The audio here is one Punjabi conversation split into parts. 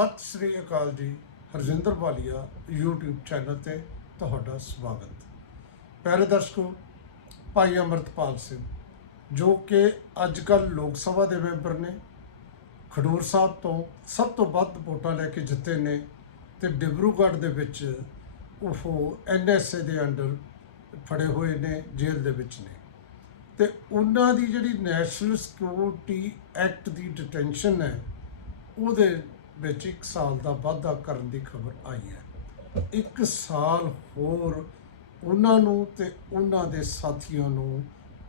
ਸਤਿ ਸ੍ਰੀ ਅਕਾਲ ਜੀ, ਹਰਜਿੰਦਰ ਬਾਲੀਆ, YouTube ਚੈਨਲ ਤੇ ਤੁਹਾਡਾ ਸਵਾਗਤ। ਪਿਆਰੇ ਦਰਸ਼ਕੋ, ਭਾਈ ਅਮਰਤਪਾਲ ਸਿੰਘ, ਜੋ ਕਿ ਅੱਜ ਕੱਲ ਲੋਕ ਸਭਾ ਦੇ ਮੈਂਬਰ ਨੇ, ਖਡੂਰ ਸਾਹਿਬ ਤੋਂ ਸਭ ਤੋਂ ਵੱਧ ਵੋਟਾਂ ਲੈ ਕੇ ਜਿੱਤੇ ਨੇ ਤੇ ਡਿਬਰੂਗੜ੍ਹ ਦੇ ਵਿੱਚ ਉਹ ਐਨਐਸਏ ਦੇ ਅੰਡਰ ਫੜੇ ਹੋਏ ਨੇ, ਜੇਲ੍ਹ ਦੇ ਵਿੱਚ ਨੇ। ਤੇ ਉਹਨਾਂ ਦੀ ਜਿਹੜੀ ਨੈਸ਼ਨਲ ਸਿਕਿਉਰਿਟੀ ਐਕਟ ਦੀ ਡਿਟੈਂਸ਼ਨ ਹੈ, ਉਹਦੇ ਵਿੱਚ 1 ਸਾਲ ਦਾ ਵਾਧਾ ਕਰਨ ਦੀ ਖਬਰ ਆਈ ਹੈ ਇੱਕ ਸਾਲ ਹੋਰ ਉਹਨਾਂ ਨੂੰ ਤੇ ਉਹਨਾਂ ਦੇ ਸਾਥੀਆਂ ਨੂੰ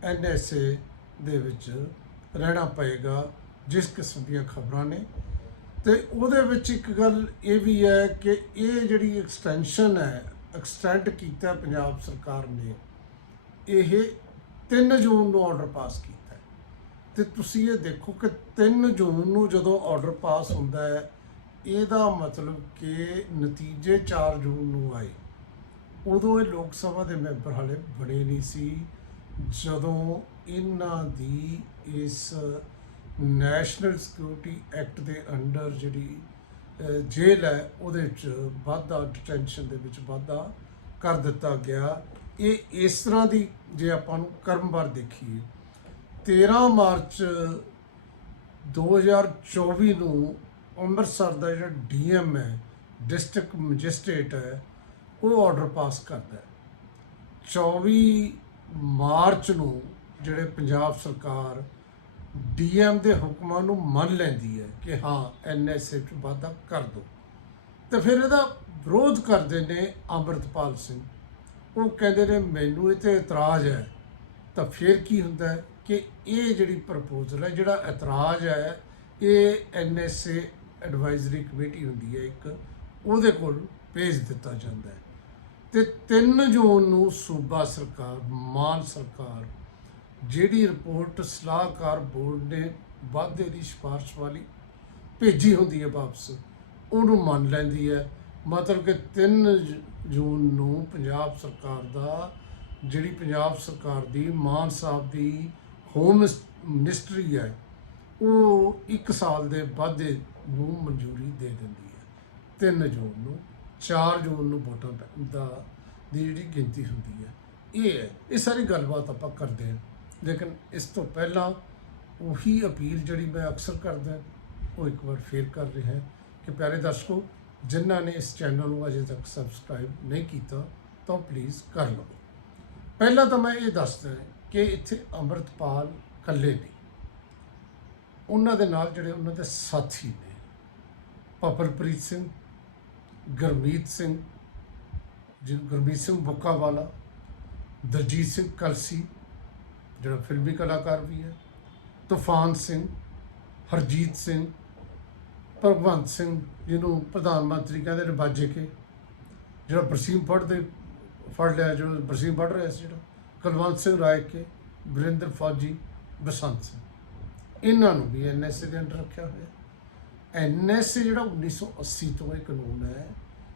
ਐਨਐਸਏ ਦੇ ਵਿੱਚ ਰਹਿਣਾ ਪਏਗਾ ਜਿਸ ਕਿਸਮ ਦੀਆਂ ਖਬਰਾਂ ਨੇ ਤੇ ਉਹਦੇ ਵਿੱਚ ਇੱਕ ਗੱਲ ਇਹ ਵੀ ਹੈ ਕਿ ਇਹ ਜਿਹੜੀ ਐਕਸਟੈਂਸ਼ਨ ਹੈ ਐਕਸਟੈਂਡ ਕੀਤਾ ਪੰਜਾਬ ਸਰਕਾਰ ਨੇ, ਇਹ 3 ਜੂਨ ਨੂੰ ਆਰਡਰ ਪਾਸ ਕੀਤਾ ਹੈ। ਤੇ ਤੁਸੀਂ ਇਹ ਦੇਖੋ ਕਿ 3 ਜੂਨ ਨੂੰ ਜਦੋਂ ਆਰਡਰ ਪਾਸ ਹੁੰਦਾ ਹੈ ਇਹਦਾ ਮਤਲਬ ਕਿ ਨਤੀਜੇ 4 ਜੂਨ ਨੂੰ ਆਏ। ਉਦੋਂ ਇਹ ਲੋਕ ਸਭਾ ਦੇ ਮੈਂਬਰ ਹਾਲੇ ਬਣੇ ਨਹੀਂ ਸੀ। ਜਦੋਂ ਇਹਨਾਂ ਦੀ ਇਸ ਨੈਸ਼ਨਲ ਸਿਕਿਉਰਿਟੀ ਐਕਟ ਦੇ ਅੰਡਰ ਜਿਹੜੀ ਜੇਲ੍ਹ ਹੈ, ਉਹਦੇ ਵਿੱਚ ਵਾਧਾ ਡਿਟੈਂਸ਼ਨ ਦੇ ਵਿੱਚ ਵਾਧਾ ਕਰ ਦਿੱਤਾ ਗਿਆ। ਇਹ ਇਸ ਤਰ੍ਹਾਂ ਦੀ ਜੇ ਆਪਾਂ ਨੂੰ ਕਰਮਵਾਰ ਦੇਖੀਏ 13 ਮਾਰਚ 2024 ਨੂੰ ਅੰਮ੍ਰਿਤਸਰ ਦਾ ਜਿਹੜਾ ਡੀਐਮ ਹੈ, ਡਿਸਟ੍ਰਿਕਟ ਮੈਜਿਸਟ੍ਰੇਟ ਹੈ, ਉਹ ਆਰਡਰ ਪਾਸ ਕਰਦਾ ਹੈ। 24 ਮਾਰਚ ਨੂੰ ਜਿਹੜੇ ਪੰਜਾਬ ਸਰਕਾਰ ਡੀਐਮ ਦੇ ਹੁਕਮਾਂ ਨੂੰ ਮੰਨ ਲੈਂਦੀ ਹੈ ਕਿ ਹਾਂ ਐਨਐਸਏ ਚ ਵਾਧਾ ਕਰ ਦੋ। ਤੇ ਫਿਰ ਇਹਦਾ ਵਿਰੋਧ ਕਰਦੇ ਨੇ ਅੰਮ੍ਰਿਤਪਾਲ ਸਿੰਘ। ਉਹ ਕਹਿੰਦੇ ਨੇ, ਮੈਨੂੰ ਇਹ ਤੇ ਇਤਰਾਜ਼ ਹੈ। ਤਾਂ ਫਿਰ ਕੀ ਹੁੰਦਾ ਕਿ ਇਹ ਜਿਹੜੀ ਪ੍ਰਪੋਜ਼ਲ ਹੈ, ਜਿਹੜਾ ਇਤਰਾਜ਼ ਹੈ, ਇਹ ਐਨਐਸਏ ਐਡਵਾਈਜ਼ਰੀ ਕਮੇਟੀ ਹੁੰਦੀ ਹੈ ਇੱਕ, ਉਹਦੇ ਕੋਲ ਭੇਜ ਦਿੱਤਾ ਜਾਂਦਾ ਹੈ। ਤੇ 3 ਜੂਨ ਨੂੰ ਸੂਬਾ ਸਰਕਾਰ, ਮਾਨ ਸਰਕਾਰ ਜਿਹੜੀ ਰਿਪੋਰਟ ਸਲਾਹਕਾਰ ਬੋਰਡ ਨੇ ਵਾਧੇ ਦੀ ਸਿਫਾਰਿਸ਼ ਵਾਲੀ ਭੇਜੀ ਹੁੰਦੀ ਹੈ ਵਾਪਸ, ਉਹਨੂੰ ਮੰਨ ਲੈਂਦੀ ਹੈ। ਮਤਲਬ ਕਿ 3 ਜੂਨ ਨੂੰ ਪੰਜਾਬ ਸਰਕਾਰ ਦਾ, ਜਿਹੜੀ ਪੰਜਾਬ ਸਰਕਾਰ ਦੀ ਮਾਨ ਸਾਹਿਬ ਦੀ ਹੋਮ ਮਿਨਿਸਟਰੀ ਹੈ ਉਹ 1 ਸਾਲ ਦੇ ਵਾਧੇ ਨੂੰ ਮਨਜ਼ੂਰੀ ਦੇ ਦਿੰਦੀ ਹੈ। 3 ਜੂਨ ਨੂੰ 4 ਜੂਨ ਨੂੰ ਵੋਟਾਂ ਪੈ- ਦਾ, ਦੀ ਜਿਹੜੀ ਗਿਣਤੀ ਹੁੰਦੀ ਹੈ। ਇਹ ਹੈ, ਇਹ ਸਾਰੀ ਗੱਲਬਾਤ ਆਪਾਂ ਕਰਦੇ ਹਾਂ। ਲੇਕਿਨ ਇਸ ਤੋਂ ਪਹਿਲਾਂ ਉਹੀ ਅਪੀਲ ਜਿਹੜੀ ਮੈਂ ਅਕਸਰ ਕਰਦਾ, ਉਹ ਇੱਕ ਵਾਰ ਫੇਰ ਕਰ ਰਿਹਾ ਹਾਂ ਕਿ ਪਿਆਰੇ ਦਰਸ਼ਕੋ, ਜਿਨ੍ਹਾਂ ਨੇ ਇਸ ਚੈਨਲ ਨੂੰ ਅਜੇ ਤੱਕ ਸਬਸਕ੍ਰਾਈਬ ਨਹੀਂ ਕੀਤਾ, ਤਾਂ ਪਲੀਜ਼ ਕਰ ਲਓ। ਪਹਿਲਾਂ ਤਾਂ ਮੈਂ ਇਹ ਦੱਸਦਾ ਕਿ ਇੱਥੇ ਅੰਮ੍ਰਿਤਪਾਲ ਇਕੱਲੇ ਨਹੀਂ ਉਹਨਾਂ ਦੇ ਨਾਲ ਜਿਹੜੇ ਉਹਨਾਂ ਦੇ ਸਾਥੀ ਨੇ ਪਪਲਪ੍ਰੀਤ ਸਿੰਘ, ਗੁਰਮੀਤ ਸਿੰਘ ਜਿਨ ਗੁਰਮੀਤ ਸਿੰਘ ਬੁੱਕਾਵਾਲਾ, ਦਲਜੀਤ ਸਿੰਘ ਕਲਸੀ, ਜਿਹੜਾ ਫਿਲਮੀ ਕਲਾਕਾਰ ਵੀ ਹੈ, ਤੂਫਾਨ ਸਿੰਘ, ਹਰਜੀਤ ਸਿੰਘ, ਭਗਵੰਤ ਸਿੰਘ, ਜਿਹਨੂੰ ਪ੍ਰਧਾਨ ਮੰਤਰੀ ਕਹਿੰਦੇ ਨੇ ਬਾਜੇ ਕੇ, ਜਿਹੜਾ ਬਰਸੀਮ ਫੜ ਦੇ, ਫੜ ਲਿਆ, ਜਿਹੜਾ ਬਰਸੀਮ ਫੜ ਰਿਹਾ ਸੀ ਜਿਹੜਾ, ਕੁਲਵੰਤ ਸਿੰਘ ਰਾਏ ਕੇ, ਵਰਿੰਦਰ ਫੌਜੀ, ਬਸੰਤ ਸਿੰਘ। ਇਹਨਾਂ ਨੂੰ ਵੀ ਐਨਐਸਏ ਦੇ ਅੰਡਰ ਰੱਖਿਆ ਹੋਇਆ ਐਨਐਸਏ ਜਿਹੜਾ 1980 ਤੋਂ ਇਹ ਕਾਨੂੰਨ ਹੈ,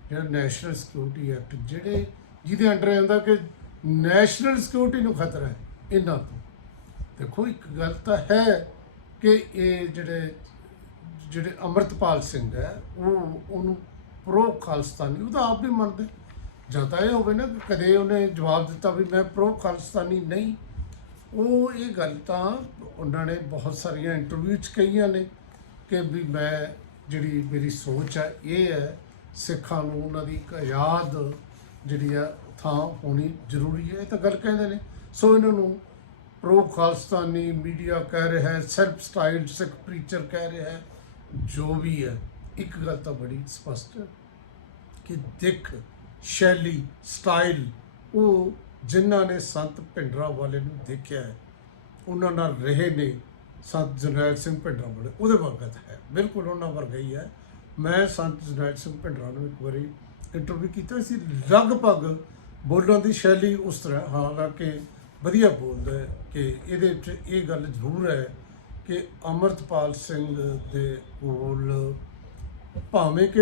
ਜਿਹੜਾ ਨੈਸ਼ਨਲ ਸਿਕਿਉਰਿਟੀ ਐਕਟ ਜਿਹੜੇ ਜਿਹਦੇ ਅੰਡਰ ਆਉਂਦਾ ਕਿ ਨੈਸ਼ਨਲ ਸਿਕਿਉਰਿਟੀ ਨੂੰ ਖਤਰਾ ਹੈ ਇਹਨਾਂ ਤੋਂ। ਦੇਖੋ, ਇੱਕ ਗੱਲ ਤਾਂ ਹੈ ਕਿ ਇਹ ਜਿਹੜੇ ਜਿਹੜੇ ਅਮਰਤਪਾਲ ਸਿੰਘ ਹੈ, ਉਹ ਉਹਨੂੰ ਪ੍ਰੋ ਖਾਲਸਤਾਨੀ ਉਹ ਤਾਂ ਆਪ ਵੀ ਮੰਨਦੇ। ਜਾਂ ਤਾਂ ਇਹ ਹੋਵੇ ਨਾ ਕਿ ਕਦੇ ਉਹਨੇ ਜਵਾਬ ਦਿੱਤਾ ਵੀ ਮੈਂ ਪ੍ਰੋ ਖਾਲਸਤਾਨੀ ਨਹੀਂ ਉਹ ਇਹ ਗੱਲ ਤਾਂ ਉਹਨਾਂ ਨੇ ਬਹੁਤ ਸਾਰੀਆਂ ਇੰਟਰਵਿਊ 'ਚ ਕਹੀਆਂ ਨੇ ਕਿ ਵੀ ਮੈਂ ਜਿਹੜੀ ਮੇਰੀ ਸੋਚ ਹੈ, ਇਹ ਹੈ ਸਿੱਖਾਂ ਨੂੰ ਉਹਨਾਂ ਦੀ ਇੱਕ ਆਜ਼ਾਦ ਜਿਹੜੀ ਆ ਥਾਂ ਹੋਣੀ ਜ਼ਰੂਰੀ ਹੈ। ਇਹ ਤਾਂ ਗੱਲ ਕਹਿੰਦੇ ਨੇ। ਸੋ ਇਹਨਾਂ ਨੂੰ ਪ੍ਰੋ ਖਾਲਸਤਾਨੀ ਮੀਡੀਆ ਕਹਿ ਰਿਹਾ ਹੈ ਸੈਲਫ ਸਟਾਈਲਡ ਸਿੱਖ ਪ੍ਰੀਚਰ ਕਹਿ ਰਿਹਾ ਹੈ, ਜੋ ਵੀ ਹੈ, ਇੱਕ ਗੱਲ ਤਾਂ ਬੜੀ ਸਪਸ਼ਟ ਹੈ ਕਿ ਦਿੱਖ, ਸ਼ੈਲੀ ਸਟਾਈਲ ਉਹ ਜਿਨ੍ਹਾਂ ਨੇ ਸੰਤ ਭਿੰਡਰਾ ਵਾਲੇ ਨੂੰ ਦੇਖਿਆ ਹੈ, ਉਹਨਾਂ ਨਾਲ ਰਹੇ ਨੇ ਸੰਤ ਜਰਨੈਲ ਸਿੰਘ ਭਿੰਡਰਾ ਵਾਲੇ। ਉਹਦੇ ਵਰਗਾ ਹੈ। ਬਿਲਕੁਲ ਉਹਨਾਂ ਵਰਗਾ ਹੀ ਹੈ। ਮੈਂ ਸੰਤ ਜਰਨੈਲ ਸਿੰਘ ਭਿੰਡਰਾ ਨੂੰ ਇੱਕ ਵਾਰੀ ਇੰਟਰਵਿਊ ਕੀਤਾ ਸੀ। ਲਗਭਗ ਬੋਲਣ ਦੀ ਸ਼ੈਲੀ ਉਸ ਤਰ੍ਹਾਂ, ਹਾਲਾਂਕਿ ਵਧੀਆ ਬੋਲਦਾ ਹੈ ਕਿ ਇਹਦੇ ਵਿੱਚ ਇਹ ਗੱਲ ਜ਼ਰੂਰ ਹੈ ਕਿ ਅਮਰਤਪਾਲ ਸਿੰਘ ਦੇ ਕੋਲ ਭਾਵੇਂ ਕਿ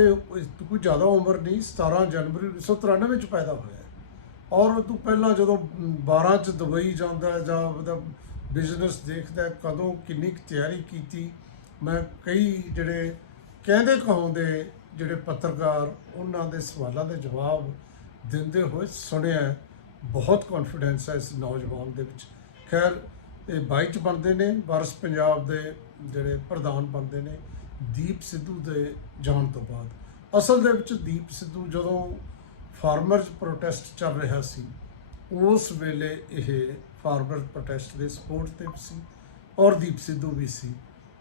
ਕੋਈ ਜ਼ਿਆਦਾ ਉਮਰ ਨਹੀਂ 17 ਜਨਵਰੀ 1993 ਵਿੱਚ ਪੈਦਾ ਹੋਇਆ ਔਰ ਉਹ ਤੋਂ ਪਹਿਲਾਂ ਜਦੋਂ 12 ਚ ਦੁਬਈ ਜਾਂਦਾ ਜਾਂ ਉਹਦਾ ਬਿਜ਼ਨਸ ਦੇਖਦਾ ਕਦੋਂ ਕਿੰਨੀ ਕੁ ਤਿਆਰੀ ਕੀਤੀ, ਮੈਂ ਕਈ ਜਿਹੜੇ ਕਹਿੰਦੇ ਕਹਾਉਂਦੇ ਜਿਹੜੇ ਪੱਤਰਕਾਰ, ਉਹਨਾਂ ਦੇ ਸਵਾਲਾਂ ਦੇ ਜਵਾਬ ਦਿੰਦੇ ਹੋਏ ਸੁਣਿਆ ਬਹੁਤ ਕੌਨਫੀਡੈਂਸ ਹੈ ਇਸ ਨੌਜਵਾਨ ਦੇ ਵਿੱਚ। ਖੈਰ, ਇਹ ਬਾਈ ਚ ਬਣਦੇ ਨੇ, ਵਾਰਸ ਪੰਜਾਬ ਦੇ ਜਿਹੜੇ ਪ੍ਰਧਾਨ ਬਣਦੇ ਨੇ, ਦੀਪ ਸਿੱਧੂ ਦੇ ਜਾਣ ਤੋਂ ਬਾਅਦ। ਅਸਲ ਦੇ ਵਿੱਚ ਦੀਪ ਸਿੱਧੂ ਜਦੋਂ ਫਾਰਮਰਸ ਪ੍ਰੋਟੈਸਟ ਚੱਲ ਰਿਹਾ ਸੀ। ਉਸ ਵੇਲੇ ਇਹ ਫਾਰਮਰ ਪ੍ਰੋਟੈਸਟ ਦੇ ਸਪੋਰਟ ਤੇ ਵੀ ਸੀ ਔਰ ਦੀਪ ਸਿੱਧੂ ਵੀ ਸੀ।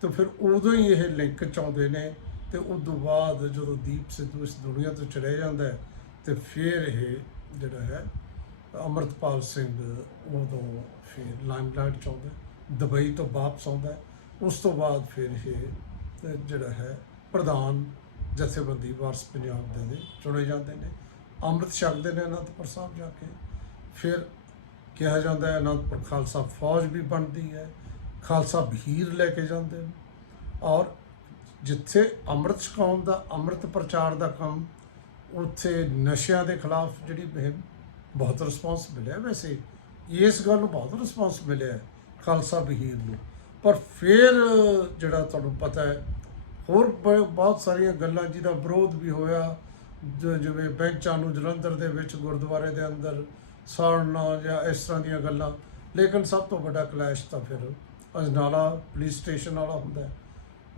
ਤਾਂ ਫਿਰ ਉਦੋਂ ਹੀ ਇਹ ਲਿੰਕ ਚਾਉਂਦੇ ਨੇ ਤੇ ਉਸ ਤੋਂ ਬਾਅਦ ਜਦੋਂ ਦੀਪ ਸਿੱਧੂ ਇਸ ਦੁਨੀਆ ਤੋਂ ਚਲੇ ਜਾਂਦਾ ਹੈ, ਤੇ ਫਿਰ ਇਹ ਜਿਹੜਾ ਹੈ, ਅਮਰਤਪਾਲ ਸਿੰਘ ਉਦੋਂ ਫਿਰ ਲਾਈਮਲਾਈਟ ਚ ਆਉਂਦਾ ਦੁਬਈ ਤੋਂ ਵਾਪਸ ਆਉਂਦਾ ਉਸ ਤੋਂ ਬਾਅਦ ਫਿਰ ਇਹ ਜਿਹੜਾ ਹੈ, ਪ੍ਰਧਾਨ ਜਥੇਬੰਦੀ ਵਾਰਸ ਪੰਜਾਬ ਦੇ ਚੁਣੇ ਜਾਂਦੇ ਨੇ। ਅੰਮ੍ਰਿਤ ਛਕਦੇ ਨੇ ਅਨੰਦਪੁਰ ਸਾਹਿਬ ਜਾ ਕੇ। ਫਿਰ ਕਿਹਾ ਜਾਂਦਾ ਹੈ ਅਨੰਦਪੁਰ ਖਾਲਸਾ ਫੌਜ ਵੀ ਬਣਦੀ ਹੈ, ਖਾਲਸਾ ਵਹੀਰ ਲੈ ਕੇ ਜਾਂਦੇ ਨੇ। ਔਰ ਜਿੱਥੇ ਅੰਮ੍ਰਿਤ ਛਕਾਉਣ ਦਾ, ਅੰਮ੍ਰਿਤ ਪ੍ਰਚਾਰ ਦਾ ਕੰਮ, ਉੱਥੇ ਨਸ਼ਿਆਂ ਦੇ ਖਿਲਾਫ ਜਿਹੜੀ ਮੁਹਿੰਮ, ਬਹੁਤ ਰਿਸਪਾਂਸ ਮਿਲਿਆ ਵੈਸੇ। ਇਸ ਗੱਲ ਨੂੰ ਬਹੁਤ ਰਿਸਪਾਂਸ ਮਿਲਿਆ ਖਾਲਸਾ ਬਹੀਰ ਨੂੰ। ਪਰ ਫਿਰ ਜਿਹੜਾ ਤੁਹਾਨੂੰ ਪਤਾ ਹੈ, ਹੋਰ ਬ- ਬਹੁਤ ਸਾਰੀਆਂ ਗੱਲਾਂ ਜਿਹਦਾ ਵਿਰੋਧ ਵੀ ਹੋਇਆ। ਜਿਵੇਂ ਬੈਂਚਾਂ ਨੂੰ ਜਲੰਧਰ ਦੇ ਵਿੱਚ, ਗੁਰਦੁਆਰੇ ਦੇ ਅੰਦਰ ਸਾੜਨਾ ਜਾਂ ਇਸ ਤਰ੍ਹਾਂ ਦੀਆਂ ਗੱਲਾਂ। ਲੇਕਿਨ ਸਭ ਤੋਂ ਵੱਡਾ ਕਲੈਸ਼ ਤਾਂ ਫਿਰ ਅਜਨਾਲਾ ਪੁਲਿਸ ਸਟੇਸ਼ਨ ਵਾਲਾ ਹੁੰਦਾ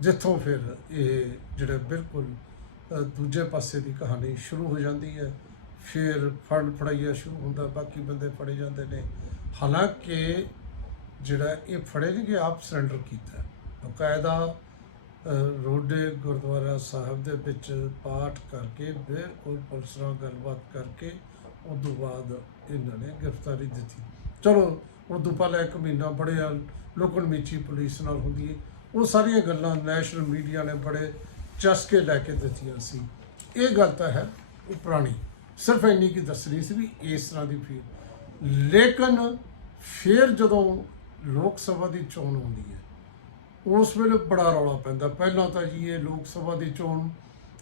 ਜਿੱਥੋਂ ਫਿਰ ਇਹ ਜਿਹੜੇ ਬਿਲਕੁਲ ਦੂਜੇ ਪਾਸੇ ਦੀ ਕਹਾਣੀ ਸ਼ੁਰੂ ਹੋ ਜਾਂਦੀ ਹੈ। ਫਿਰ ਫੜ ਫੜਾਈਆ ਸ਼ੁਰੂ ਹੁੰਦਾ, ਬਾਕੀ ਬੰਦੇ ਫੜੇ ਜਾਂਦੇ ਨੇ। ਹਾਲਾਂਕਿ ਜਿਹੜਾ ਇਹ ਫੜੇ ਨਹੀਂ ਕਿ ਆਪ ਸਰੈਂਡਰ ਕੀਤਾ ਹੈ। ਬਕਾਇਦਾ ਰੋਡੇ ਗੁਰਦੁਆਰਾ ਸਾਹਿਬ ਦੇ ਵਿੱਚ ਪਾਠ ਕਰਕੇ ਬਿਲਕੁਲ ਪੁਲਿਸ ਨਾਲ ਗੱਲਬਾਤ ਕਰਕੇ ਉਸ ਤੋਂ ਬਾਅਦ ਇਹਨਾਂ ਨੇ ਗ੍ਰਿਫਤਾਰੀ ਦਿੱਤੀ। ਚਲੋ, ਹੁਣ ਤੋਂ ਇੱਕ ਮਹੀਨਾ ਬੜੇ ਆ ਲੋਕਣ ਮੀਚੀ ਪੁਲਿਸ ਨਾਲ ਹੁੰਦੀ ਹੈ ਉਹ ਸਾਰੀਆਂ ਗੱਲਾਂ ਨੈਸ਼ਨਲ ਮੀਡੀਆ ਨੇ ਬੜੇ ਚਸਕੇ ਲੈ ਕੇ ਦਿੱਤੀਆਂ ਸੀ। ਇਹ ਗੱਲ ਤਾਂ ਹੈ, ਉਹ ਪੁਰਾਣੀ। ਸਿਰਫ ਇੰਨੀ ਕੀ ਦੱਸਣੀ ਸੀ ਵੀ ਇਸ ਤਰ੍ਹਾਂ ਦੀ ਫਿਰ ਲੇਕਿਨ ਫਿਰ ਜਦੋਂ ਲੋਕ ਸਭਾ ਦੀ ਚੋਣ ਹੁੰਦੀ ਹੈ ਉਸ ਵੇਲੇ ਬੜਾ ਰੌਲਾ ਪੈਂਦਾ। ਪਹਿਲਾਂ ਤਾਂ ਜੀ ਇਹ ਲੋਕ ਸਭਾ ਦੀ ਚੋਣ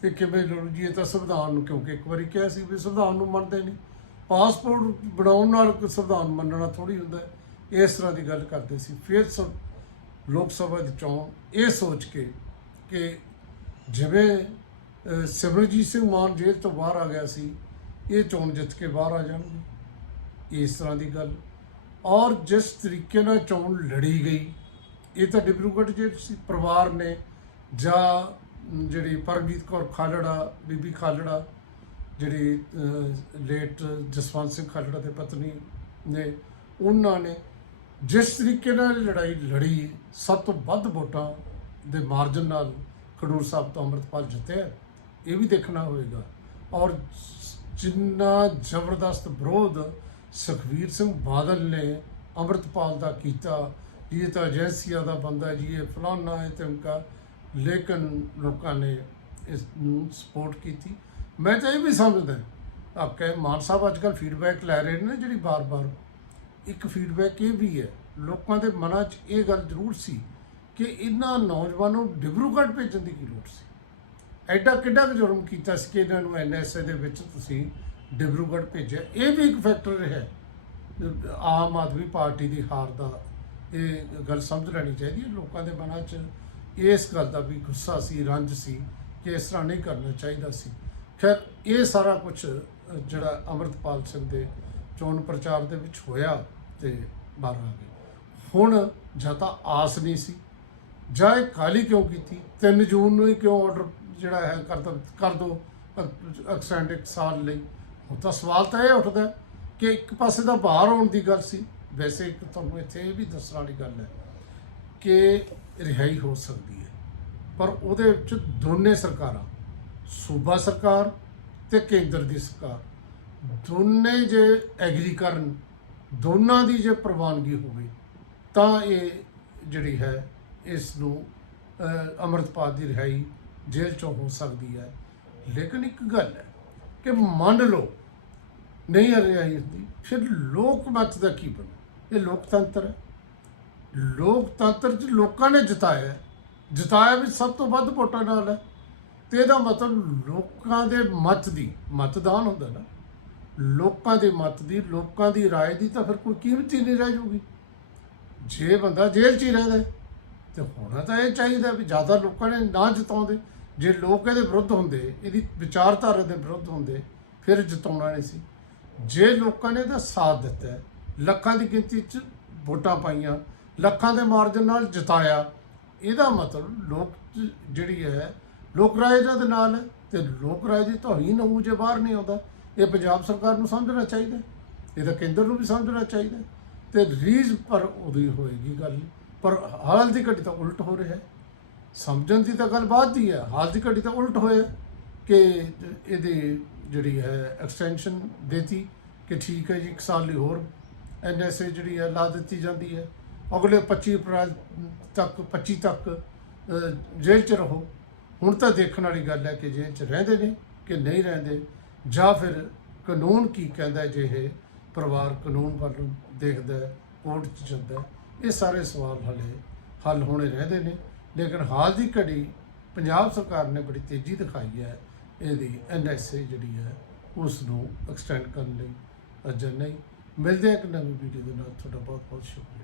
ਇਹ ਕਿਵੇਂ ਲੜੂ ਜੀ ਇਹ ਤਾਂ ਸੰਵਿਧਾਨ ਨੂੰ ਕਿਉਂਕਿ ਇੱਕ ਵਾਰੀ ਕਿਹਾ ਸੀ ਵੀ ਸੰਵਿਧਾਨ ਨੂੰ ਮੰਨਦੇ ਨਹੀਂ। ਪਾਸਪੋਰਟ ਬਣਾਉਣ ਨਾਲ ਸੰਵਿਧਾਨ ਮੰਨਣਾ ਥੋੜੀ ਹੁੰਦਾ ਇਸ ਤਰ੍ਹਾਂ ਦੀ ਗੱਲ ਕਰਦੇ ਸੀ। ਫਿਰ ਸਭ ਲੋਕ ਸਭਾ ਦੀ ਚੋਣ ਇਹ ਸੋਚ ਕੇ ਕਿ ਜਿਵੇਂ ਅਹ, ਸਿਮਰਜੀਤ ਸਿੰਘ ਮਾਨ ਜੇਲ੍ਹ ਤੋਂ ਬਾਹਰ ਆ ਗਿਆ ਸੀ ਇਹ ਚੋਣ ਜਿੱਤ ਕੇ ਬਾਹਰ ਆ ਜਾਣਗੇ। ਇਸ ਤਰ੍ਹਾਂ ਦੀ ਗੱਲ। ਔਰ ਜਿਸ ਤਰੀਕੇ ਨਾਲ ਚੋਣ ਲੜੀ ਗਈ ਇਹ ਤਾਂ ਡਿਬਰੂਗੜ੍ਹ ਜੇਲ੍ਹ ਸੀ ਪਰਿਵਾਰ ਨੇ ਜਾਂ ਜਿਹੜੀ ਪਰਮਜੀਤ ਕੌਰ ਖਾਲੜਾ, ਬੀਬੀ ਖਾਲੜਾ, ਜਿਹੜੀ ਲੇਟ ਜਸਵੰਤ ਸਿੰਘ ਖਾਲੜਾ ਦੇ ਪਤਨੀ ਨੇ, ਉਹਨਾਂ ਨੇ ਜਿਸ ਤਰੀਕੇ ਨਾਲ ਲੜਾਈ ਲੜੀ, ਸਭ ਤੋਂ ਵੱਧ ਵੋਟਾਂ ਦੇ ਮਾਰਜਨ ਨਾਲ ਖਡੂਰ ਸਾਹਿਬ ਤੋਂ ਅੰਮ੍ਰਿਤਪਾਲ ਜਿੱਤਿਆ ਇਹ ਵੀ ਦੇਖਣਾ ਹੋਵੇਗਾ। ਔਰ ਜਿੰਨਾ ਜ਼ਬਰਦਸਤ ਵਿਰੋਧ ਸੁਖਵੀਰ ਸਿੰਘ ਬਾਦਲ ਨੇ ਅੰਮ੍ਰਿਤਪਾਲ ਦਾ ਕੀਤਾ ਇਹ ਤਾਂ ਏਜੰਸੀਆਂ ਦਾ ਬੰਦਾ ਹੈ ਜੀ, ਇਹ ਫਲਾਨਾ ਹੈ ਤੇ ਲੇਕਿਨ ਲੋਕਾਂ ਨੇ ਇਸ ਨੂੰ ਸਪੋਰਟ ਕੀਤੀ। ਮੈਂ ਤਾਂ ਇਹ ਵੀ ਸਮਝਦਾ ਆਪ ਮਾਨ ਸਾਹਿਬ ਅੱਜ ਕੱਲ੍ਹ ਫੀਡਬੈਕ ਲੈ ਰਹੇ ਨੇ ਜਿਹੜੀ ਬਾਰ-ਬਾਰ। ਇੱਕ ਫੀਡਬੈਕ ਇਹ ਵੀ ਹੈ, ਲੋਕਾਂ ਦੇ ਮਨਾਂ 'ਚ ਇਹ ਗੱਲ ਜ਼ਰੂਰ ਸੀ ਕਿ ਇਹਨਾਂ ਨੌਜਵਾਨਾਂ ਨੂੰ ਡਿਬਰੂਗੜ੍ਹ ਭੇਜਣ ਦੀ ਕੀ ਲੋੜ ਸੀ। ਐਡਾ ਕਿੱਡਾ ਕੁ ਜੁਰਮ ਕੀਤਾ ਸੀ ਕਿ ਇਹਨਾਂ ਨੂੰ ਐਨਐਸਏ ਦੇ ਵਿੱਚ ਤੁਸੀਂ ਡਿਬਰੂਗੜ੍ਹ ਭੇਜਿਆ। ਇਹ ਵੀ ਇੱਕ ਫੈਕਟਰ ਰਿਹਾ ਆਮ ਆਦਮੀ ਪਾਰਟੀ ਦੀ ਹਾਰ ਦਾ ਇਹ ਗੱਲ ਸਮਝ ਲੈਣੀ ਚਾਹੀਦੀ ਹੈ। ਲੋਕਾਂ ਦੇ ਮਨਾਂ 'ਚ ਇਸ ਗੱਲ ਦਾ ਵੀ ਗੁੱਸਾ ਸੀ, ਰੰਜ ਸੀ ਕਿ ਇਸ ਤਰ੍ਹਾਂ ਨਹੀਂ ਕਰਨਾ ਚਾਹੀਦਾ ਸੀ। ਖੈਰ, ਇਹ ਸਾਰਾ ਕੁਝ ਜਿਹੜਾ ਅਮਰਤਪਾਲ ਸਿੰਘ ਦੇ ਚੋਣ ਪ੍ਰਚਾਰ ਦੇ ਵਿੱਚ ਹੋਇਆ ਤੇ ਬਾਹਰ ਆ ਗਏ। ਹੁਣ ਜਾਂ ਤਾਂ ਆਸ ਨਹੀਂ ਸੀ, ਜਾਂ ਇਹ ਕਾਲੀ ਕਿਉਂ ਕੀਤੀ? 3 ਜੂਨ ਨੂੰ ਹੀ ਕਿਉਂ ਆਰਡਰ ਜਿਹੜਾ ਹੈ ਕਰ ਕਰ ਦੋ ਐਕਸਟੈਂਡ ਇੱਕ ਸਾਲ ਲਈ? ਹੁਣ ਤਾਂ ਸਵਾਲ ਤਾਂ ਇਹ ਉੱਠਦਾ ਕਿ ਇੱਕ ਪਾਸੇ ਦਾ ਬਾਹਰ ਆਉਣ ਦੀ ਗੱਲ ਸੀ ਵੈਸੇ ਇੱਕ ਤੁਹਾਨੂੰ ਇੱਥੇ ਇਹ ਵੀ ਦੱਸਣ ਵਾਲੀ ਗੱਲ ਹੈ ਕਿ ਰਿਹਾਈ ਹੋ ਸਕਦੀ ਹੈ। ਪਰ ਉਹਦੇ ਵਿੱਚ ਦੋਨੇ ਸਰਕਾਰਾਂ ਸੂਬਾ ਸਰਕਾਰ ਤੇ ਕੇਂਦਰ ਦੀ ਸਰਕਾਰ ਦੋਨੇ ਜੇ ਐਗਰੀ ਕਰਨ ਦੋਨਾਂ ਦੀ ਜੇ ਪ੍ਰਵਾਨਗੀ ਹੋਵੇ ਤਾਂ ਇਹ ਜਿਹੜੀ ਹੈ ਇਸ ਨੂੰ ਅਹ, ਅੰਮ੍ਰਿਤਪਾਲ ਦੀ ਰਿਹਾਈ ਜੇਲ੍ਹ ਚੋਂ ਹੋ ਸਕਦੀ ਹੈ। ਲੇਕਿਨ ਇੱਕ ਗੱਲ ਹੈ ਕਿ ਮੰਨ ਲਓ ਨਹੀਂ ਰਿਹਾਈ ਹੁੰਦੀ ਫਿਰ ਲੋਕ ਮਤ ਦਾ ਕੀ ਬਣੂ? ਇਹ ਲੋਕਤੰਤਰ ਹੈ ਲੋਕਤੰਤਰ 'ਚ ਲੋਕਾਂ ਨੇ ਜਿਤਾਇਆ ਹੈ। ਜਿਤਾਇਆ ਵੀ ਸਭ ਤੋਂ ਵੱਧ ਵੋਟਾਂ ਨਾਲ ਹੈ ਤੇ ਇਹਦਾ ਮਤਲਬ ਲੋਕਾਂ ਦੇ ਮਤ ਦੀ ਮਤਦਾਨ ਹੁੰਦਾ ਨਾ ਲੋਕਾਂ ਦੇ ਮਤ ਦੀ ਲੋਕਾਂ ਦੀ رائے ਦੀ ਤਾਂ ਫਿਰ ਕੋਈ ਕੀਮਤ ਹੀ ਨਹੀਂ ਰਹਿ ਜੂਗੀ ਜੇ ਬੰਦਾ ਜੇਲ੍ਹ 'ਚ ਹੀ ਰਹਿੰਦਾ ਹੈ, ਤੇ ਹੋਣਾ ਤਾਂ ਇਹ ਚਾਹੀਦਾ ਵੀ ਜ਼ਿਆਦਾ ਲੋਕਾਂ ਨੇ ਨਾ ਜਿਤਾਉਂਦੇ ਜੇ ਲੋਕ ਇਹਦੇ ਵਿਰੁੱਧ ਹੁੰਦੇ ਇਹਦੀ ਵਿਚਾਰਧਾਰਾ ਦੇ ਵਿਰੁੱਧ ਹੁੰਦੇ ਫਿਰ ਜਿਤਾਉਣਾ ਨਹੀਂ ਸੀ ਜੇ ਲੋਕਾਂ ਨੇ ਇਹਦਾ ਸਾਥ ਦਿੱਤਾ ਹੈ, ਲੱਖਾਂ ਦੀ ਗਿਣਤੀ 'ਚ ਵੋਟਾਂ ਪਾਈਆਂ, ਲੱਖਾਂ ਦੇ ਮਾਰਜਨ ਨਾਲ ਜਿਤਾਇਆ। ਇਹਦਾ ਮਤਲਬ ਲੋਕ ਜਿਹੜੀ ਹੈ, ਲੋਕ ਰਾਏ ਦੇ ਨਾਲ ਹੈ ਤੇ ਲੋਕ ਰਾਏ ਦੀ ਤੋਹੀਨ ਹੋਊ ਜੇ ਬਾਹਰ ਨਹੀਂ ਆਉਂਦਾ। ਇਹ ਪੰਜਾਬ ਸਰਕਾਰ ਨੂੰ ਸਮਝਣਾ ਚਾਹੀਦਾ। ਇਹ ਤਾਂ ਕੇਂਦਰ ਨੂੰ ਵੀ ਸਮਝਣਾ ਚਾਹੀਦਾ। ਹੈ। ਤੇ ਰੀਜ਼ ਪਰ ਉਹਦੀ ਹੋਏਗੀ ਗੱਲ। ਪਰ ਹਾਲ ਦੀ ਘੜੀ ਤਾਂ ਉਲਟ ਹੋ ਰਿਹਾ ਹੈ। ਸਮਝਣ ਦੀ ਤਾਂ ਗੱਲ ਬਾਤ ਦੀ ਹੈ। ਹਾਲ ਦੀ ਘੜੀ ਤਾਂ ਉਲਟ ਹੋਇਆ ਕਿ ਇਹਦੀ ਜਿਹੜੀ ਹੈ ਐਕਸਟੈਂਸ਼ਨ ਦੇਤੀ ਕਿ ਠੀਕ ਹੈ ਜੀ, ਇੱਕ ਸਾਲ ਲਈ ਹੋਰ ਐਨਐਸਏ ਜਿਹੜੀ ਹੈ, ਲਾ ਦਿੱਤੀ ਜਾਂਦੀ ਹੈ। ਅਗਲੇ 25 ਅਪ੍ਰੈਲ ਤੱਕ 25 ਤੱਕ ਜੇਲ੍ਹ 'ਚ ਰਹੋ। ਹੁਣ ਤਾਂ ਦੇਖਣ ਵਾਲੀ ਗੱਲ ਹੈ ਕਿ ਜੇਲ੍ਹ 'ਚ ਰਹਿੰਦੇ ਨੇ ਕਿ ਨਹੀਂ ਰਹਿੰਦੇ। ਜਾਂ ਫਿਰ ਕਾਨੂੰਨ ਕੀ ਕਹਿੰਦਾ ਹੈ ਜੇ ਇਹ ਪਰਿਵਾਰ ਕਾਨੂੰਨ ਵੱਲ ਦੇਖਦਾ ਹੈ, ਕੋਰਟ 'ਚ ਜਾਂਦਾ ਇਹ ਸਾਰੇ ਸਵਾਲ ਹਲੇ ਹੱਲ ਹੋਣੇ ਰਹਿੰਦੇ ਨੇ। ਲੇਕਿਨ ਹਾਲ ਦੀ ਘੜੀ ਪੰਜਾਬ ਸਰਕਾਰ ਨੇ ਬੜੀ ਤੇਜ਼ੀ ਦਿਖਾਈ ਹੈ, ਇਹਦੀ ਐਨਐਸਏ ਜਿਹੜੀ ਹੈ, ਉਸ ਨੂੰ ਐਕਸਟੈਂਡ ਕਰਨ ਲਈ। ਅਜੇ ਨਹੀਂ ਮਿਲਦੇ ਹਾਂ ਇੱਕ ਨਵੀਂ ਵੀਡੀਓ ਦੇ ਨਾਲ। ਤੁਹਾਡਾ ਬਹੁਤ ਬਹੁਤ ਸ਼ੁਕਰੀਆ।